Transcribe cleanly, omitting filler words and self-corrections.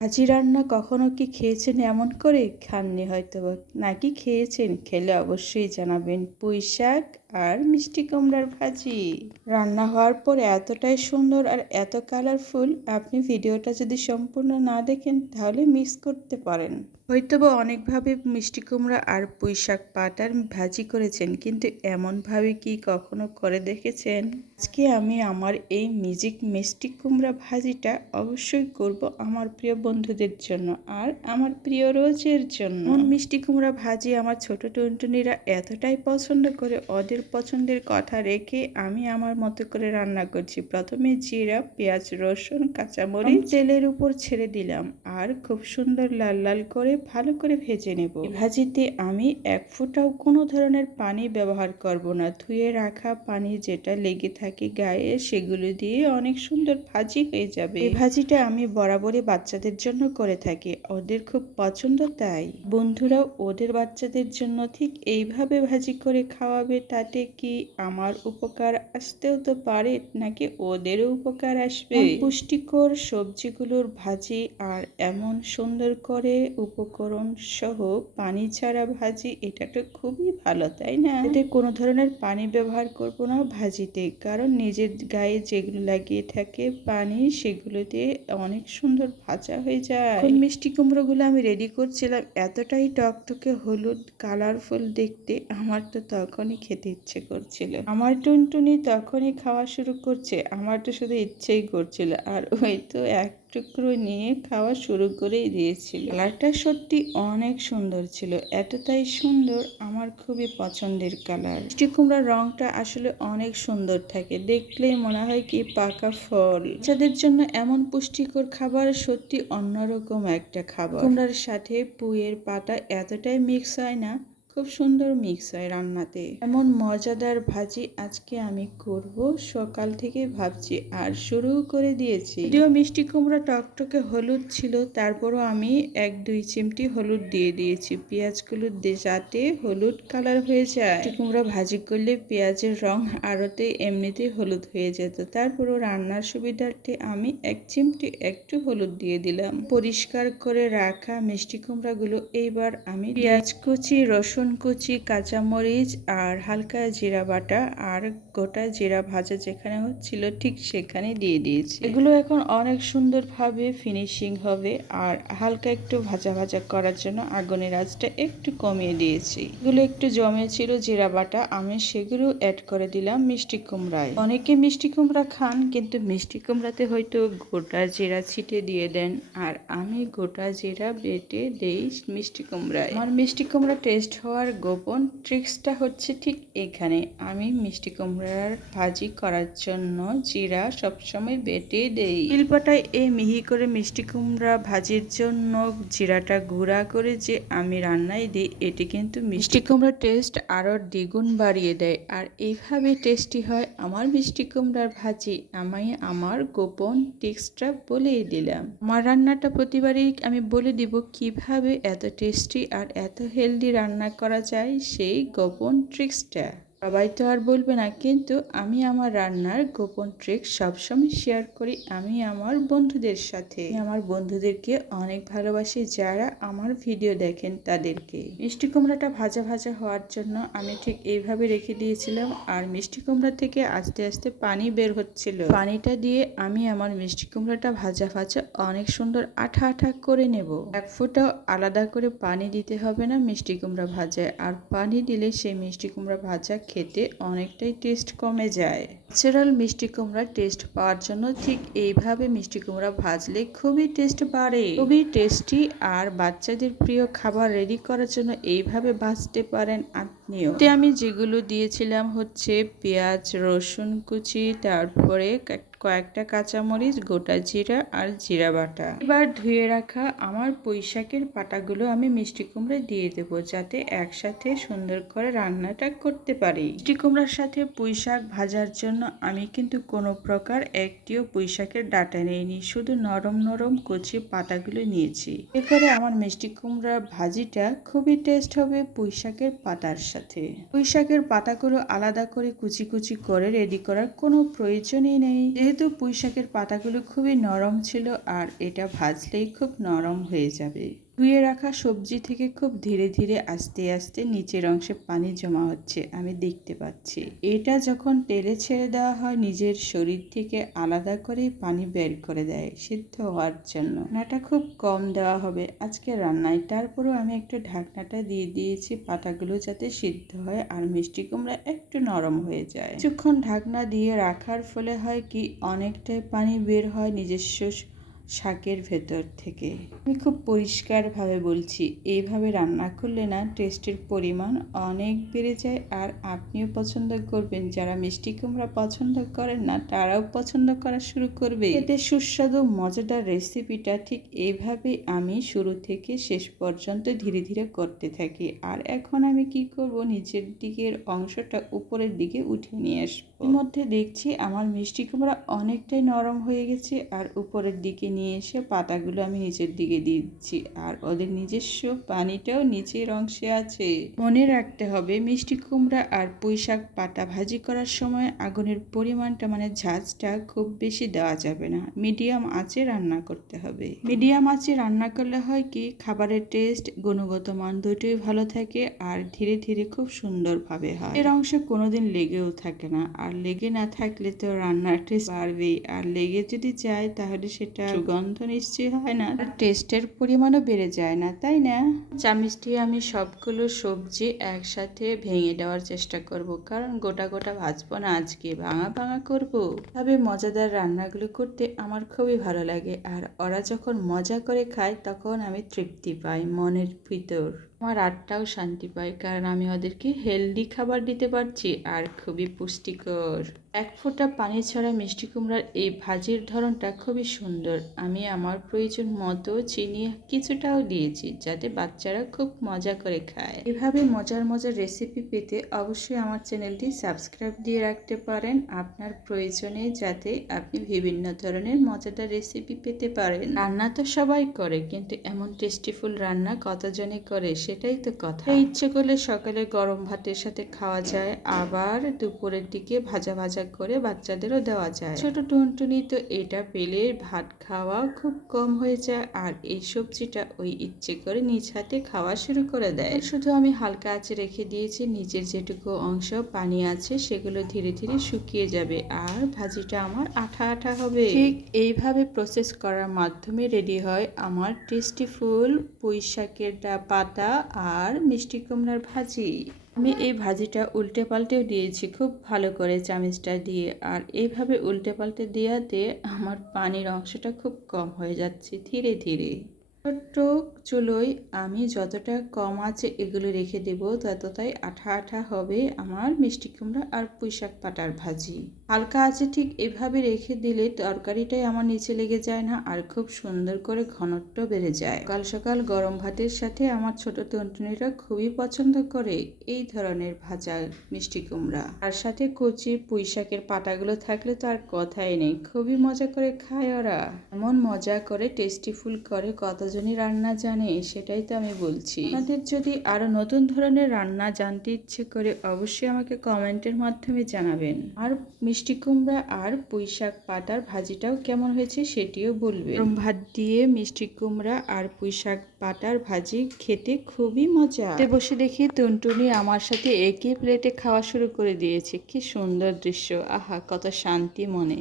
ভাজি রান্না কখনো কি খেয়েছেন এমন করে? খাননি হয়তোবা, নাকি খেয়েছেন? খেলে অবশ্যই জানাবেন। পুঁই শাক আর মিষ্টি কুমড়ার ভাজি রান্না হওয়ার পর এতটাই সুন্দর আর এত কালারফুল, আপনি ভিডিওটা যদি সম্পূর্ণ না দেখেন তাহলে মিস করতে পারেন। হয়তোবা অনেকভাবে মিষ্টি কুমড়া আর পুঁই শাক পাতার ভাজি করেছেন, কিন্তু এমনভাবে কি কখনো করে দেখেছেন? আজকে আমি আমার এই মিষ্টি কুমড়া ভাজিটা অবশ্যই করব আমার প্রিয় বন্ধুদের জন্য আর আমার প্রিয় রোজের জন্য। মিষ্টি কুমড়া ভাজি আমার ছোট টুনটুনিরা এতটাই পছন্দ করে, ওদের পছন্দের কথা রেখে আমি আমার মতো করে রান্না করছি। প্রথমে জিরা, পেঁয়াজ, রসুন, কাঁচামরিচ তেলের উপর ছেড়ে দিলাম আর খুব সুন্দর লাল লাল করে ভালো করে ভেজে নেব। ভাজিতে আমি এক ফোঁটাও কোনো ধরনের পানি ব্যবহার করব না। ধুয়ে রাখা পানি যেটা লেগে থাকে গায়ে, সেগুলো দিয়ে অনেক সুন্দর ভাজি হয়ে যাবে। এই ভাজিটা আমি বরাবরই বাচ্চাদের জন্য করে থাকি, ওদের খুব পছন্দ, তাই বন্ধুরাও ওদের বাচ্চাদের জন্য ঠিক এইভাবে ভাজি করে খাওয়াবে। তাতে কি আমার উপকার আসতেও তো পারে, নাকি ওদেরও উপকার আসবে। পুষ্টিকর সবজিগুলোর ভাজি আর এমন সুন্দর করে উপকরণ সহ পানি ছাড়া ভাজি, এটা তো খুবই ভালো, তাই না? এতে কোনো ধরনের পানি ব্যবহার করব না ভাজিতে, কারণ নিজের গায়ে যেগুলো লাগিয়ে থাকে পানি, সেগুলো দিয়ে অনেক সুন্দর ভাজা হয়ে যায়। এখন মিষ্টি কুমড়োগুলো আমি রেডি করছিলাম, এতটাই টকটকে হলুদ কালারফুল দেখতে, আমার তো তখনই খেতে ইচ্ছে করছিল। আমার টুনটুনি তখনই খাওয়া শুরু করছে, আমার তো শুধু ইচ্ছেই করছিল, আর ওই তো এক টুকরো নিয়ে খাওয়া শুরু করেই দিয়েছিল। কালারটা সত্যি অনেক সুন্দর ছিল, এতটাই সুন্দর, আমার খুবই পছন্দের কালার। মিষ্টি কুমড়ার রংটা আসলে অনেক সুন্দর থাকে, দেখলেই মনে হয় কি পাকা ফল। বাচ্চাদের জন্য এমন পুষ্টিকর খাবার সত্যি অন্যরকম একটা খাবার। কুমড়ার সাথে পুঁইয়ের পাতা এতটাই মিক্স হয় না, খুব সুন্দর মিক্স হয় রান্নাতে। এমন মজাদার ভাজি আজকে আমি করব, সকাল থেকে ভাবছি আর শুরু করে দিয়েছি। যদিও মিষ্টি কুমড়া টকটকে হলুদ ছিল, তারপরও আমি 1-2 চিমটি হলুদ দিয়ে দিয়েছি পেঁয়াজগুলো যাতে হলুদ কালার হয়ে যায়। মিষ্টি কুমড়া ভাজি করলে পেঁয়াজের রং আরতে এমনিতেই হলুদ হয়ে যেত, তারপরও রান্নার সুবিধার্থে আমি 1 চিমটি একটু হলুদ দিয়ে দিলাম। পরিষ্কার করে রাখা মিষ্টি কুমড়াগুলো এইবার আমি পেঁয়াজ কুচি, রসুন কুচি, কাঁচামরিচ আর হালকা জিরা বাটা আর গোটা জিরা ভাজা যেখানে হচ্ছিল ঠিক সেখানে দিয়ে দিয়েছি। এগুলো এখন অনেক সুন্দরভাবে ফিনিশিং হবে, আর হালকা একটু ভাজা ভাজা করার জন্য আগুনের আঁচটা একটু কমিয়ে দিয়েছি। এগুলো একটু জমেছিল জিরা বাটা, আমি সেগুলো অ্যাড করে দিলাম মিষ্টি কুমড়ায়। অনেকে মিষ্টি কুমড়া খান, কিন্তু মিষ্টি কুমড়াতে হয়তো গোটা জিরা ছিটে দিয়ে দেন, আর আমি গোটা জিরা বেটে দেই মিষ্টি কুমড়ায়। আমার মিষ্টি কুমড়া টেস্ট হওয়ার গোপন ট্রিক্সটা হচ্ছে ঠিক এখানে। আমি মিষ্টি কুমড়ার ভাজি করার জন্য জিরা সবসময় বেটে দেই। শিলপাটায় এই মিহি করে মিষ্টি কুমড়া ভাজির জন্য জিরাটা গুঁড়া করে যে আমি রান্নায় দিই, এটি কিন্তু মিষ্টি কুমড়ার টেস্ট আরও দ্বিগুণ বাড়িয়ে দেয়। আর এইভাবে টেস্টি হয় আমার মিষ্টি কুমড়ার ভাজি। আমি আমার গোপন ট্রিক্সটা বলেই দিলাম। আমার রান্নাটা প্রতিবারই আমি বলে দিব কিভাবে এত টেস্টি আর এত হেলদি রান্না করা যায়, সেই গোপন ট্রিক্সটা। সবাই তো আর বলবে না, কিন্তু আমি আমার রান্নার গোপন ট্রিক্স সবসময় শেয়ার করি আমি আমার বন্ধুদের সাথে। আমার বন্ধুদেরকে অনেক ভালোবাসি, যারা আমার ভিডিও দেখেন তাদেরকে। মিষ্টি কুমড়াটা ভাজা ভাজা হওয়ার জন্য আমি ঠিক এইভাবে রেখে দিয়েছিলাম, আর মিষ্টি কুমড়া থেকে আস্তে আস্তে পানি বের হচ্ছিল। পানিটা দিয়ে আমি আমার মিষ্টি কুমড়াটা ভাজা ভাজা অনেক সুন্দর আঠা আঠা করে নেব। এক ফোঁটাও আলাদা করে পানি দিতে হবে না মিষ্টি কুমড়া ভাজায়, আর পানি দিলে সেই মিষ্টি কুমড়া ভাজা খেতে অনেকটাই টেস্ট কমে যায়। ন্যাচারাল মিষ্টি কুমড়ার টেস্ট পাওয়ার জন্য ঠিক এইভাবে মিষ্টি কুমড়া ভাজলে খুবই টেস্ট বাড়ে, খুবই টেস্টি। আর বাচ্চাদের প্রিয় খাবার রেডি করার জন্য এইভাবে ভাজতে পারেন আপনিও। আমি যেগুলো দিয়েছিলাম হচ্ছে পেঁয়াজ, রসুন কুচি, তারপরে কয়েকটা কাঁচামরিচ, গোটা জিরা আর জিরা বাটা। এবার ধুয়ে রাখা আমার পুঁই শাকের পাতাগুলো আমি মিষ্টি কুমড়ায় দিয়ে দেবো, যাতে একসাথে সুন্দর করে রান্নাটা করতে পারি। মিষ্টি কুমড়ার সাথে পুঁই শাক ভাজার জন্য আমি কিন্তু কোনো প্রকার একটিও পুঁই শাকের ডাঁটা নেইনি, শুধু নরম নরম কচি পাতাগুলো নিয়েছি। এ করে আমার মিষ্টি কুমড়া ভাজিটা খুবই টেস্ট হবে পুঁই শাকের পাতার সাথে। পুঁই শাকের পাতাগুলো আলাদা করে কুচি কুচি করে রেডি করার কোনো প্রয়োজনই নেই, যেহেতু যেহেতু পুঁই শাকের পাতাগুলো খুবই নরম ছিল আর এটা ভাজলেই খুব নরম হয়ে যাবে। ধুয়ে রাখা সবজি থেকে খুব ধীরে ধীরে আস্তে আস্তে নিচের অংশে পানি জমা হচ্ছে আমি দেখতে পাচ্ছি। এটা যখন তেলে ছেড়ে দেওয়া হয় নিজের শরীর থেকে আলাদা করে পানি বের করে দেয় সিদ্ধ হওয়ার জন্য। ঢাকনাটা খুব কম দেওয়া হবে আজকে রান্নায়। তারপরেও আমি একটু ঢাকনাটা দিয়ে দিয়েছি পাতাগুলো যাতে সিদ্ধ হয় আর মিষ্টি কুমড়া একটু নরম হয়ে যায়। কিছুক্ষণ ঢাকনা দিয়ে রাখার ফলে হয় কি অনেকটাই পানি বের হয় নিজস্ব শাকের ভেতর থেকে। আমি খুব পরিষ্কারভাবে বলছি, এইভাবে রান্না করলে না টেস্টের পরিমাণ অনেক বেড়ে যায় আর আপনিও পছন্দ করবেন। যারা মিষ্টি কুমড়া পছন্দ করেন না তারাও পছন্দ করা শুরু করবে। এতে সুস্বাদু মজাদার রেসিপিটা ঠিক এইভাবে আমি শুরু থেকে শেষ পর্যন্ত ধীরে ধীরে করতে থাকি। আর এখন আমি কি করব, নিচের দিকের অংশটা উপরের দিকে উঠিয়ে নিয়ে আসবো। এর মধ্যে দেখছি আমার মিষ্টি কুমড়া অনেকটাই নরম হয়ে গেছে আর উপরের দিকে নিয়ে এসে পাতাগুলো আমি নিচের দিকে দিচ্ছি আর ওদের নিজস্ব পানিটাও নিচের অংশে আছে। মনে রাখতে হবে মিষ্টি কুমড়া আর পুঁই শাক পাতা ভাজি করার সময় আগুনের পরিমাণটা মানে ঝাঁজটা খুব বেশি দেওয়া যাবে না, মিডিয়াম আঁচে রান্না করতে হবে। মিডিয়াম আঁচে রান্না করলে হয় কি খাবারের টেস্ট গুণগত মান দুটোই ভালো থাকে আর ধীরে ধীরে খুব সুন্দরভাবে হয়। এর অংশে কোনোদিন লেগেও থাকে না আর লেগে না থাকলে তো রান্নার টেস্ট বাড়বেই আর লেগে যদি যায় তাহলে সেটা সুগন্ধ নিশ্চয়ই হয় না আর টেস্টের পরিমাণও বেড়ে যায় না, তাই না? চামচ দিয়ে আমি সবগুলো সবজি একসাথে ভেঙে দেওয়ার চেষ্টা করব, কারণ গোটা গোটা ভাজবো না আজকে, ভাঙা ভাঙা করব। তবে মজাদার রান্নাগুলো করতে আমার খুবই ভালো লাগে আর ওরা যখন মজা করে খায় তখন আমি তৃপ্তি পাই মনের ভিতর। আমার আত্মাও শান্তি পায় কারণ আমি ওদেরকে হেলদি খাবার দিতে পারছি আর খুবই পুষ্টিকর। এক ফোঁটা পানি ছাড়া মিষ্টি কুমড়ার এই ভাজির ধরনটা খুবই সুন্দর। আমি আমার প্রয়োজন মতো চিনি কিছুটাও দিয়েছি যাতে বাচ্চারা খুব মজা করে খায়। এভাবে মজার মজার রেসিপি পেতে অবশ্যই আমার চ্যানেলটি সাবস্ক্রাইব দিয়ে রাখতে পারেন আপনার প্রয়োজনে, যাতে আপনি বিভিন্ন ধরনের মজাদার রেসিপি পেতে পারেন। রান্না তো সবাই করে কিন্তু এমন টেস্টিফুল রান্না কতজনে করে সেটাই তো কথা। ইচ্ছে করলে সকালে গরম ভাতের সাথে খাওয়া যায়, আবার দুপুরের দিকে ভাজা ভাজা করে বাচ্চাদেরও দেওয়া যায়। ছোট টুনটুনি তো এটা পেলে ভাত খাওয়া খুব কম হয়ে যায় আর এই সবজিটা ওই ইচ্ছে করে নিজ হাতে খাওয়া শুরু করে দেয়। শুধু আমি হালকা আঁচে রেখে দিয়েছি, নিচের যেটুকু অংশ পানি আছে সেগুলো ধীরে ধীরে শুকিয়ে যাবে আর ভাজিটা আমার আঠা আঠা হবে। ঠিক এইভাবে প্রসেস করার মাধ্যমে রেডি হয় আমার টেস্টিফুল পুঁই শাকের পাতা আর মিষ্টি কুমড়ার ভাজি। আমি এই ভাজিটা উল্টে পাল্টেও দিয়েছি খুব ভালো করে চামচটা দিয়ে, আর এইভাবে উল্টে পাল্টে দেওয়াতে আমার পানির অংশটা খুব কম হয়ে যাচ্ছে ধীরে ধীরে। ছোট্ট চুলোয় আমি যতটা কম আছে এগুলো রেখে দেব ততটাই আঠা আঠা হবে আমার মিষ্টি কুমড়া আর পুঁই শাক পাতার ভাজি। হালকা আছে ঠিক এভাবে রেখে দিলে তরকারিটাই আমার নিচে লেগে যায় না আর খুব সুন্দর করে ঘনত্ব বেড়ে যায়। সকাল সকাল গরম ভাতের সাথে আমার ছোট টুনটুনিরা খুবই পছন্দ করে এই ধরনের ভাজা মিষ্টি কুমড়া। আর সাথে কচি পুঁই শাকের পাতাগুলো থাকলে তো আর কথাই নেই, খুবই মজা করে খায় ওরা। এমন মজা করে টেস্টিফুল করে কতজনই রান্না জানে সেটাই তো আমি বলছি। আপনাদের যদি আরো নতুন ধরনের রান্না জানতে ইচ্ছে করে অবশ্যই আমাকে কমেন্টের মাধ্যমে জানাবেন। আর মিষ্টি কুমড়া আর পুঁই শাক পাতার ভাজিটাও কেমন হয়েছে সেটিও বলবেন। গরম ভাত দিয়ে মিষ্টি কুমড়া আর পুঁই শাক পাতার ভাজি খেতে খুবই মজা। বসে দেখি টুনটুনি আমার সাথে একই প্লেটে খাওয়া শুরু করে দিয়েছে। কি সুন্দর দৃশ্য, আহা কত শান্তি মনে।